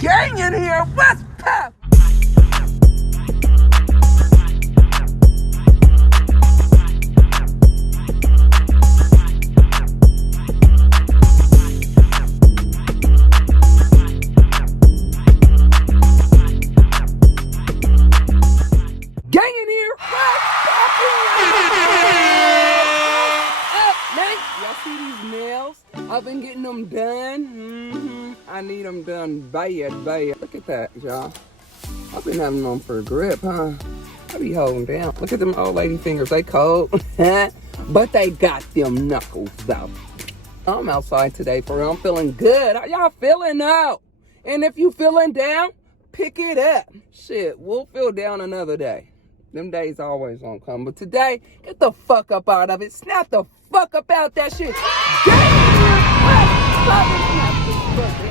gang in here. What's up? Gang in here. Y'all see these nails? I've been getting them done. I need them done bad. Look at that, y'all. I've been having them for a grip, huh? I be holding down. Look at them old lady fingers. They cold. But they got them knuckles, though. I'm outside today for real. I'm feeling good. How y'all feeling out? And if you feeling down, pick it up. Shit, we'll feel down another day. Them days always gonna come. But today, get the fuck up out of it. Snap the fuck up out that shit.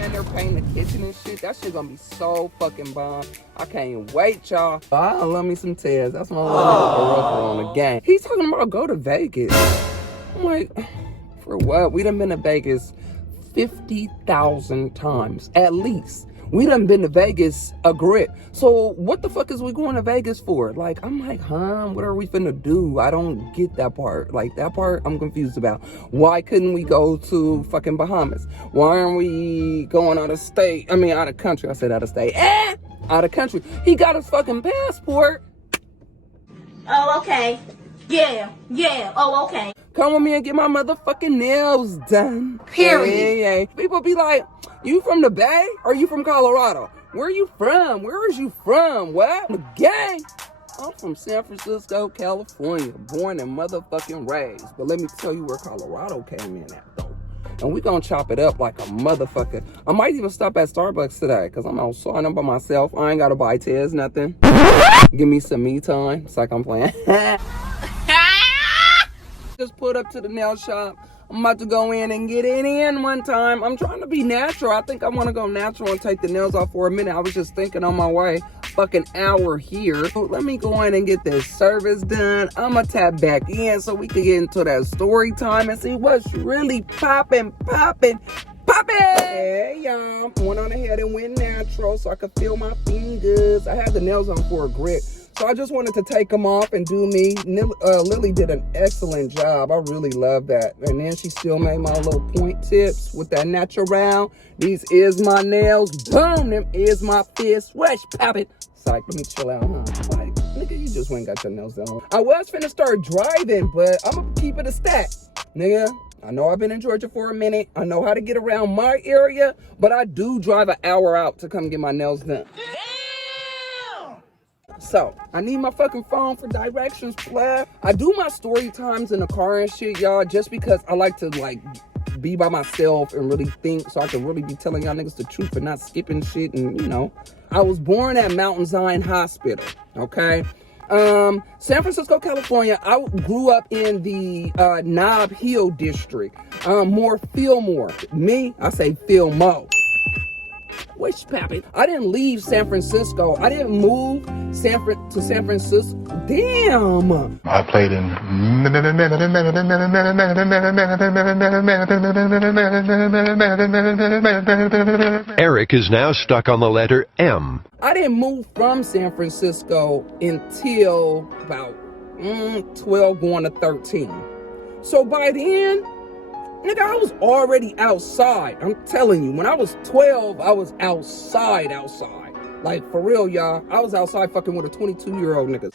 And they're painting the kitchen and shit. That shit gonna be so fucking bomb. I can't wait, y'all. I love me some Tez. That's my little nigga on the game. He's talking about go to Vegas. I'm like, for what? We done been to Vegas 50,000 times, at least. We done been to Vegas a grip. So what the fuck is we going to Vegas for? Like, I'm like, what are we finna do? I don't get that part. Like, that part I'm confused about. Why couldn't we go to fucking Bahamas? Why aren't we going out of state? I mean, out of country. I said out of state. Out of country. He got his fucking passport. Oh, okay. Yeah. Oh, okay. Come with me and get my motherfucking nails done. Period. Yeah. People be like, you from the Bay or you from Colorado? Where are you from? Where is you from? What? The gang. I'm from San Francisco, California. Born and motherfucking raised. But let me tell you where Colorado came in at, though. And we gonna chop it up like a motherfucker. I might even stop at Starbucks today because I'm outside. I'm by myself. I ain't gotta buy Tez, nothing. Give me some me time. It's like I'm playing. Just put up to the nail shop. I'm about to go in and get it in one time. I'm trying to be natural. I think I want to go natural and take the nails off for a minute. I was just thinking on my way, fucking hour here. So let me go in and get this service done. I'm going to tap back in so we can get into that story time and see what's really popping. Hey, y'all. Went on ahead and went natural so I could feel my fingers. I had the nails on for a grip. So I just wanted to take them off and do me. Lily did an excellent job. I really love that. And then she still made my little point tips with that natural. These is my nails. Boom, them is my fist. Swish, pop it. It's like, let me chill out, huh? Like, nigga, you just went and got your nails done. I was finna start driving, but I'm gonna keep it a stack. Nigga, I know I've been in Georgia for a minute. I know how to get around my area, but I do drive an hour out to come get my nails done. So, I need my fucking phone for directions, pleb. I do my story times in the car and shit, y'all, just because I like to, like, be by myself and really think so I can really be telling y'all niggas the truth and not skipping shit and, you know. I was born at Mountain Zion Hospital, okay? San Francisco, California. I grew up in the Nob Hill district. Fillmore. Me, I say Fillmo. Wish Pappy. I didn't leave San Francisco. I didn't move to San Francisco. Damn. I played in. Eric is now stuck on the letter M. I didn't move from San Francisco until about 12 going to 13. So by then, nigga, I was already outside. I'm telling you, when I was 12, I was outside. Like, for real, y'all. I was outside fucking with a 22-year-old nigga.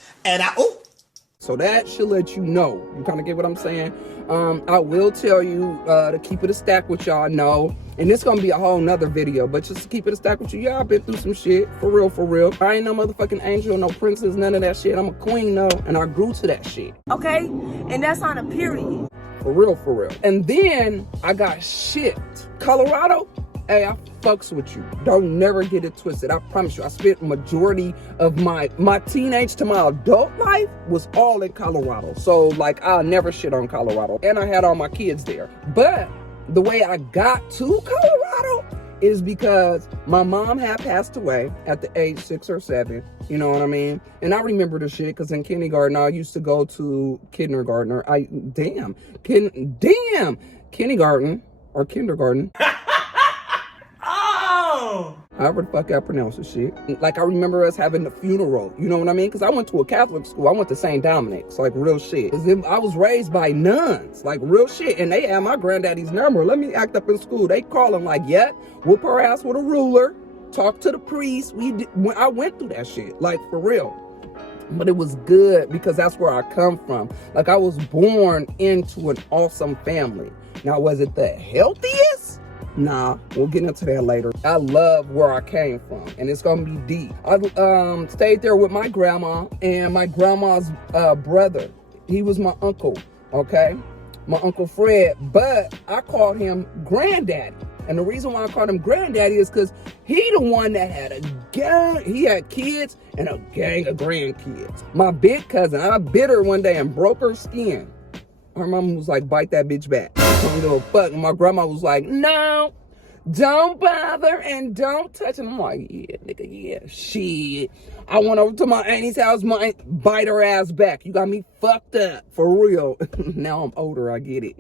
So that should let you know. You kind of get what I'm saying? I will tell you to keep it a stack with y'all, no. And this gonna be a whole nother video, but just to keep it a stack with you, y'all been through some shit. For real. I ain't no motherfucking angel, no princess, none of that shit. I'm a queen, though, and I grew to that shit. Okay? And that's on a period. For real. And then I got shipped. Colorado, hey, I fucks with you. Don't never get it twisted. I promise you. I spent majority of my teenage to my adult life was all in Colorado. So, like, I'll never shit on Colorado. And I had all my kids there. But the way I got to Colorado is because my mom had passed away at the age 6 or 7. You know what I mean? And I remember the shit because in kindergarten, I used to go to kindergarten. Kindergarten. However the fuck I pronounce this shit. Like, I remember us having the funeral, you know what I mean? Because I went to a Catholic school. I went to St. Dominic's, like real shit. I was raised by nuns, like real shit. And they had my granddaddy's number. Let me act up in school. They call him like, yeah, whoop her ass with a ruler, talk to the priest. I went through that shit, like for real. But it was good because that's where I come from. Like, I was born into an awesome family. Now, was it the healthiest? Nah, we'll get into that later. I love where I came from, and it's gonna be deep. I stayed there with my grandma and my grandma's brother. He was my uncle, okay? My Uncle Fred, but I called him Granddaddy. And the reason why I called him Granddaddy is because he the one that had a gang. He had kids and a gang of grandkids. My big cousin, I bit her one day and broke her skin. Her mama was like, bite that bitch back. I don't give a fuck. And my grandma was like, no, don't bother and don't touch. And I'm like, yeah, nigga, yeah, shit. I went over to my auntie's house, bite her ass back. You got me fucked up, for real. Now I'm older, I get it.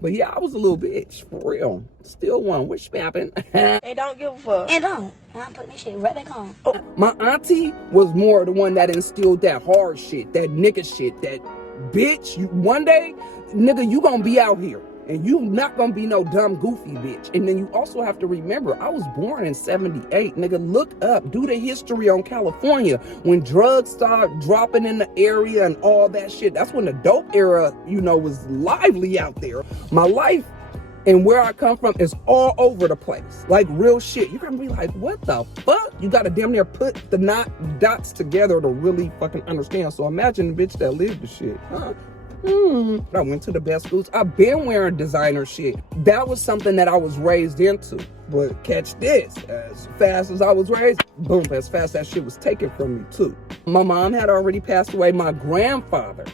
But yeah, I was a little bitch, for real. Still one, what's happening? And don't give a fuck. And don't. I'm putting this shit right back on. Oh, my auntie was more the one that instilled that hard shit, that nigga shit, that bitch, one day, nigga, you gonna be out here. And you not gonna be no dumb, goofy bitch. And then you also have to remember, I was born in 78. Nigga, look up, do the history on California. When drugs start dropping in the area and all that shit, that's when the dope era, you know, was lively out there. My life and where I come from is all over the place. Like real shit. You're gonna be like, what the fuck? You gotta damn near put the dots together to really fucking understand. So imagine the bitch that lived the shit, huh? I went to the best schools. I've been wearing designer shit. That was something that I was raised into. But catch this, as fast as I was raised, boom, as fast as shit was taken from me too. My mom had already passed away. My grandfather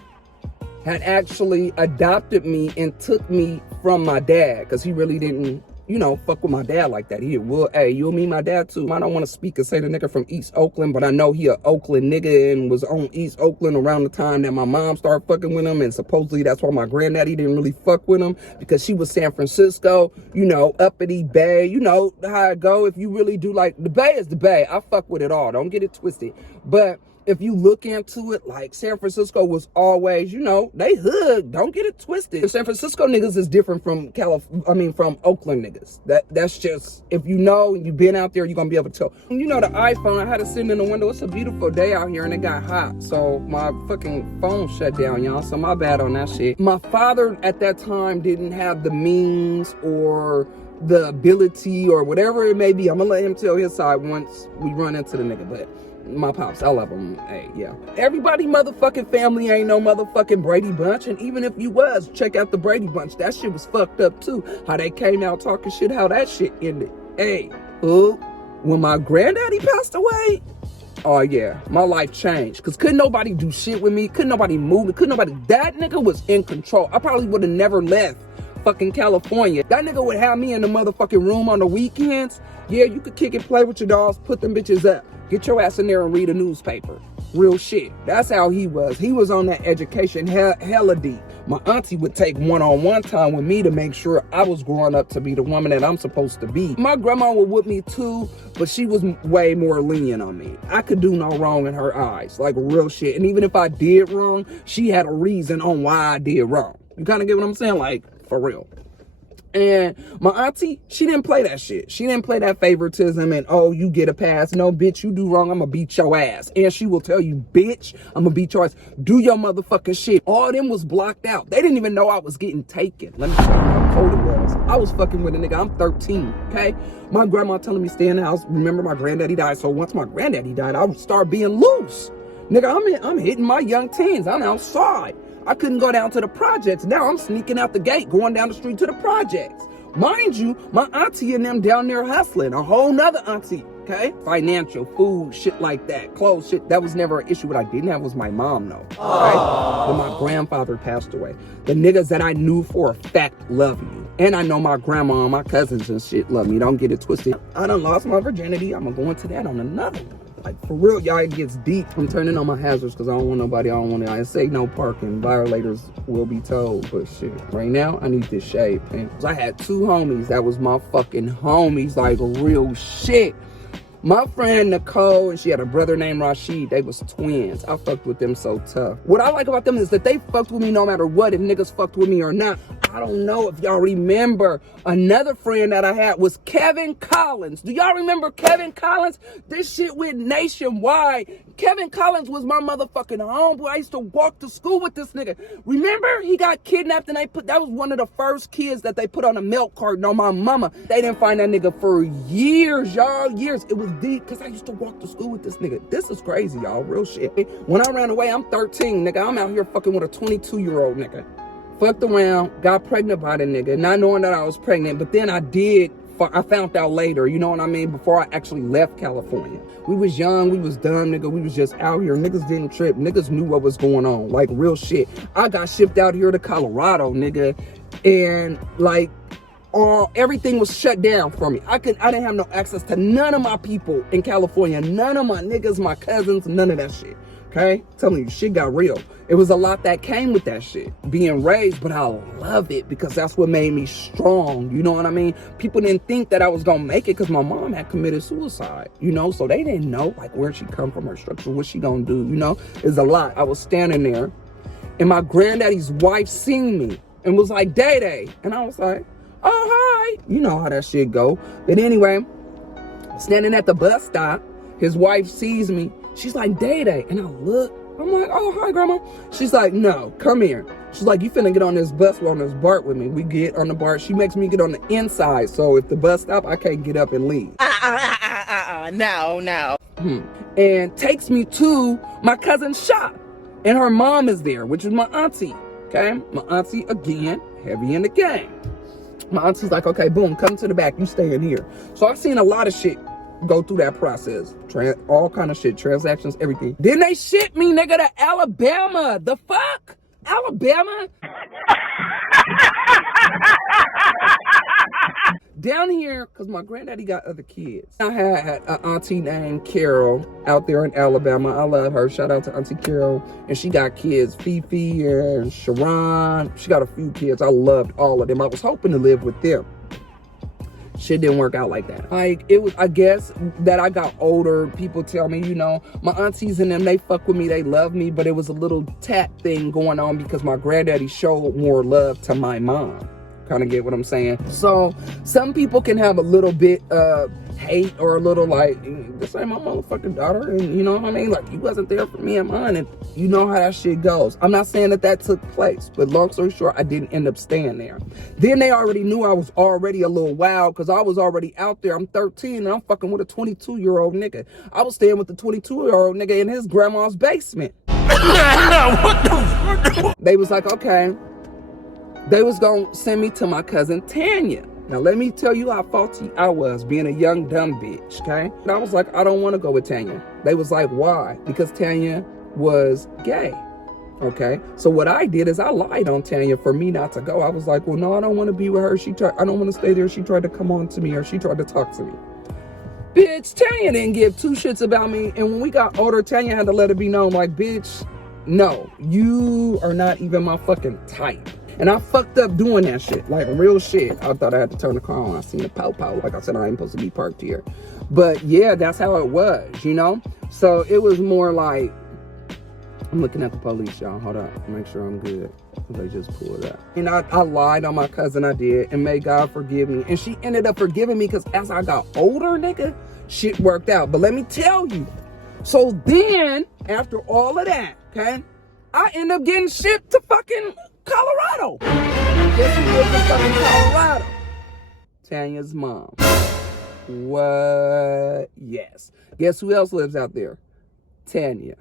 had actually adopted me and took me from my dad because he really didn't, you know, fuck with my dad like that. Hey, you'll meet my dad too. I don't want to speak and say the nigga from East Oakland, but I know he a Oakland nigga and was on East Oakland around the time that my mom started fucking with him, and supposedly that's why my granddaddy didn't really fuck with him because she was San Francisco, you know, uppity Bay, you know how it go. If you really do, like, the Bay is the Bay. I fuck with it all. Don't get it twisted. But if you look into it, like, San Francisco was always, you know, they hood. Don't get it twisted. The San Francisco niggas is different from from Oakland niggas. That's just, if you know and you've been out there, you're gonna be able to tell. You know, the iPhone, I had it sitting in the window. It's a beautiful day out here and it got hot. So my fucking phone shut down, y'all. So my bad on that shit. My father at that time didn't have the means or the ability or whatever it may be. I'm gonna let him tell his side once we run into the nigga, but my pops, I love him. Hey, yeah. Everybody motherfucking family ain't no motherfucking Brady Bunch. And even if you was, check out the Brady Bunch. That shit was fucked up too. How they came out talking shit, how that shit ended. Hey, when my granddaddy passed away, oh yeah, my life changed. Because couldn't nobody do shit with me. Couldn't nobody move me. Couldn't nobody. That nigga was in control. I probably would have never left fucking California. That nigga would have me in the motherfucking room on the weekends. Yeah, you could kick and play with your dogs, put them bitches up. Get your ass in there and read a newspaper. Real shit. That's how he was. He was on that education hella deep. My auntie would take one-on-one time with me to make sure I was growing up to be the woman that I'm supposed to be. My grandma would whip me too, but she was way more lenient on me. I could do no wrong in her eyes, like real shit. And even if I did wrong, she had a reason on why I did wrong. You kind of get what I'm saying? Like, for real. And my auntie, she didn't play that shit. She didn't play that favoritism and, oh, you get a pass. No, bitch, you do wrong, I'm gonna beat your ass. And she will tell you, bitch, I'm gonna beat your ass. Do your motherfucking shit. All of them was blocked out. They didn't even know I was getting taken. Let me tell you how cold it was. I was fucking with a nigga. I'm 13, okay? My grandma telling me stay in the house. Remember, my granddaddy died. So once my granddaddy died, I would start being loose. Nigga, I'm hitting my young teens. I'm outside. I couldn't go down to the projects. Now I'm sneaking out the gate, going down the street to the projects. Mind you, my auntie and them down there hustling. A whole nother auntie, okay? Financial, food, shit like that. Clothes, shit. That was never an issue. What I didn't have was my mom, though. Okay? But my grandfather passed away. The niggas that I knew for a fact love me. And I know my grandma and my cousins and shit love me. Don't get it twisted. I done lost my virginity. I'm gonna go into that on another one. Like, for real, y'all, it gets deep. I'm turning on my hazards because I don't want nobody, I say no parking. Violators will be told, but shit. Right now, I need this shade, man. I had two homies that was my fucking homies, like real shit. My friend Nicole, and she had a brother named Rashid. They was twins. I fucked with them so tough. What I like about them is that they fucked with me no matter what, if niggas fucked with me or not. I don't know if y'all remember. Another friend that I had was Kevin Collins. Do y'all remember Kevin Collins? This shit went nationwide. Kevin Collins was my motherfucking homeboy. I used to walk to school with this nigga. Remember? He got kidnapped and that was one of the first kids that they put on a milk carton on my mama. They didn't find that nigga for years, y'all. Years. It was deep because I used to walk to school with this nigga. This is crazy, y'all. Real shit. When I ran away, I'm 13, nigga. I'm out here fucking with a 22-year-old nigga. Fucked around, got pregnant by the nigga, not knowing that I was pregnant, but then I found out later, you know what I mean, before I actually left California. We was young, we was dumb, nigga, we was just out here. Niggas didn't trip, niggas knew what was going on, like real shit. I got shipped out here to Colorado, nigga, and like, everything was shut down for me. I didn't have no access to none of my people in California, none of my niggas, my cousins, none of that shit. Okay? I'm telling you, shit got real. It was a lot that came with that shit. Being raised, but I love it because that's what made me strong. You know what I mean? People didn't think that I was gonna make it because my mom had committed suicide, you know? So they didn't know like where she come from, her structure, what she gonna do, you know? It's a lot. I was standing there and my granddaddy's wife seen me and was like, Day-Day. And I was like, oh, hi. You know how that shit go. But anyway, standing at the bus stop, his wife sees me. She's like, Day-Day. And I look. I'm like, oh, hi, Grandma. She's like, no, come here. She's like, you finna get on this bus on this BART with me. We get on the BART. She makes me get on the inside. So if the bus stop, I can't get up and leave. No. And takes me to my cousin's shop. And her mom is there, which is my auntie. Okay? My auntie, again, heavy in the game. My auntie's like, okay, boom, come to the back. You stay in here. So I've seen a lot of shit go through that process. All kind of shit, transactions, everything. Then they ship me, nigga, to Alabama. The fuck? Alabama? Down here, because my granddaddy got other kids. I had an auntie named Carol out there in Alabama. I love her. Shout out to Auntie Carol. And she got kids, Fifi and Sharon. She got a few kids. I loved all of them. I was hoping to live with them. Shit didn't work out like that. Like, it was, I guess, that I got older. People tell me, you know, my aunties and them, they fuck with me, they love me, but it was a little tat thing going on because my granddaddy showed more love to my mom. Kind of get what I'm saying? So, some people can have a little bit of hate or a little like, this ain't my motherfucking daughter, and you know what I mean? Like, you wasn't there for me and mine, and you know how that shit goes. I'm not saying that took place, but long story short, I didn't end up staying there. Then they already knew I was already a little wild because I was already out there. I'm 13 and I'm fucking with a 22-year-old nigga. I was staying with the 22-year-old nigga in his grandma's basement. What the fuck? They was like, okay. They was gonna send me to my cousin Tanya. Now, let me tell you how faulty I was being a young, dumb bitch, okay? And I was like, I don't want to go with Tanya. They was like, why? Because Tanya was gay, okay? So what I did is I lied on Tanya for me not to go. I was like, well, no, I don't want to be with her. I don't want to stay there. She tried to come on to me or she tried to talk to me. Bitch, Tanya didn't give two shits about me. And when we got older, Tanya had to let it be known, like, bitch, no, you are not even my fucking type. And I fucked up doing that shit, like real shit. I thought I had to turn the car on. I seen the pow-pow. Like I said, I ain't supposed to be parked here. But yeah, that's how it was, you know? So it was more like, I'm looking at the police, y'all. Hold up, make sure I'm good. They just pulled up. And I lied on my cousin, I did. And may God forgive me. And she ended up forgiving me because as I got older, nigga, shit worked out. But let me tell you. So then, after all of that, okay, I end up getting shipped to fucking Colorado. Guess who lives in fucking Colorado? Tanya's mom. What? Yes. Guess who else lives out there? Tanya.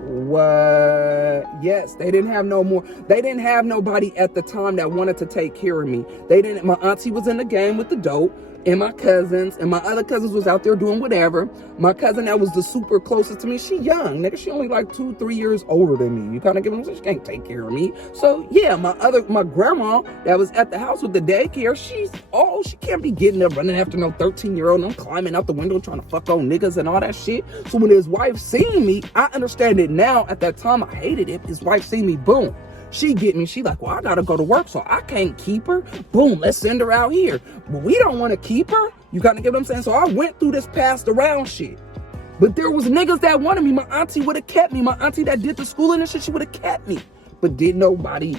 What? Yes, they didn't have nobody at the time that wanted to take care of me. My auntie was in the game with the dope, and my cousins, and my other cousins was out there doing whatever. My cousin that was the super closest to me, she young, nigga, she only like 2-3 years older than me. You kind of get what I'm saying? She can't take care of me. So yeah, my grandma that was at the house with the daycare, she can't be getting up running after no 13-year-old, and I'm climbing out the window trying to fuck on niggas and all that shit. So when his wife seen me, I understand it now. At that time, I hated it. His wife seen me, boom. She get me. She like, well, I gotta go to work, so I can't keep her. Boom, let's send her out here. But we don't want to keep her. You kind of get what I'm saying? So I went through this passed around shit. But there was niggas that wanted me. My auntie would have kept me. My auntie that did the schooling and shit, she would have kept me. But did nobody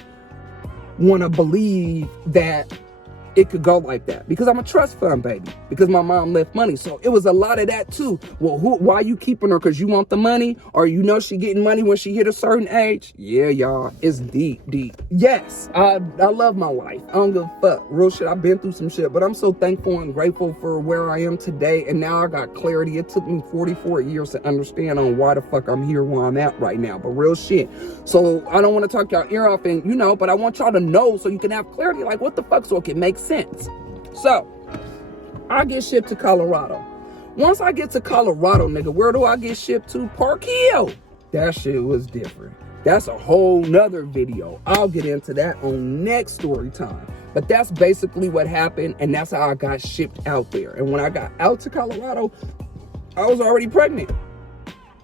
want to believe that it could go like that? Because I'm a trust fund baby. Because my mom left money. So it was a lot of that too. Well, why you keeping her? Because you want the money? Or you know she getting money when she hit a certain age? Yeah, y'all. It's deep. Yes, I love my life. I don't give a fuck. Real shit. I've been through some shit. But I'm so thankful and grateful for where I am today. And now I got clarity. It took me 44 years to understand on why the fuck I'm here where I'm at right now. But real shit. So I don't want to talk y'all ear off and, but I want y'all to know so you can have clarity. Like, what the fuck? So it can make sense. So I get shipped to Colorado. Once I get to Colorado, nigga, where do I get shipped to? Park Hill. That shit was different. That's a whole nother video. I'll get into that on next story time. But that's basically what happened, and that's how I got shipped out there. And when I got out to Colorado, I was already pregnant.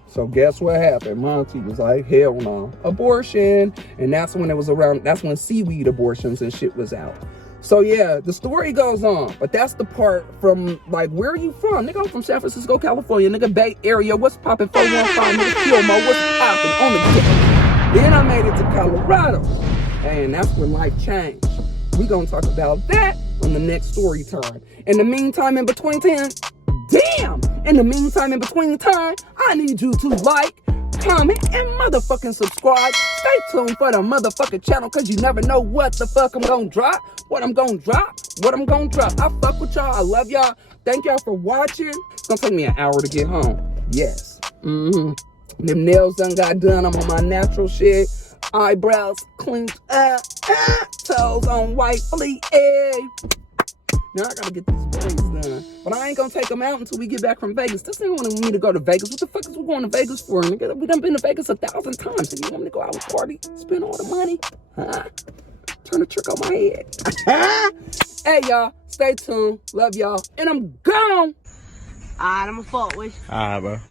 So guess what happened? My auntie was like, hell no, abortion. And that's when seaweed abortions and shit was out. So yeah, the story goes on, but that's the part from, like, where are you from? Nigga, I'm from San Francisco, California. Nigga, Bay Area, what's poppin'? 415, nigga, Kilmo, what's poppin'? On the get. Then I made it to Colorado, and that's when life changed. We gonna talk about that on the next story time. In the meantime, in between time, I need you to like, comment, and motherfucking subscribe. Stay tuned for the motherfucking channel, cause you never know what the fuck I'm gonna drop, what I'm gonna drop. I fuck with y'all. I love y'all. Thank y'all for watching. It's gonna take me an hour to get home. Yes. Them nails done got done. I'm on my natural shit. Eyebrows cleaned up. Toes on white fleet. Now I gotta get these braids done. But I ain't gonna take them out until we get back from Vegas. This ain't wanting me to go to Vegas. What the fuck is we going to Vegas for? Nigga, we done been to Vegas 1,000 times. And you want me to go out and party? Spend all the money? Huh? Turn the trick on my head. Hey, y'all. Stay tuned. Love y'all. And I'm gone. Alright, I'm a fuck with you. Alright, bro.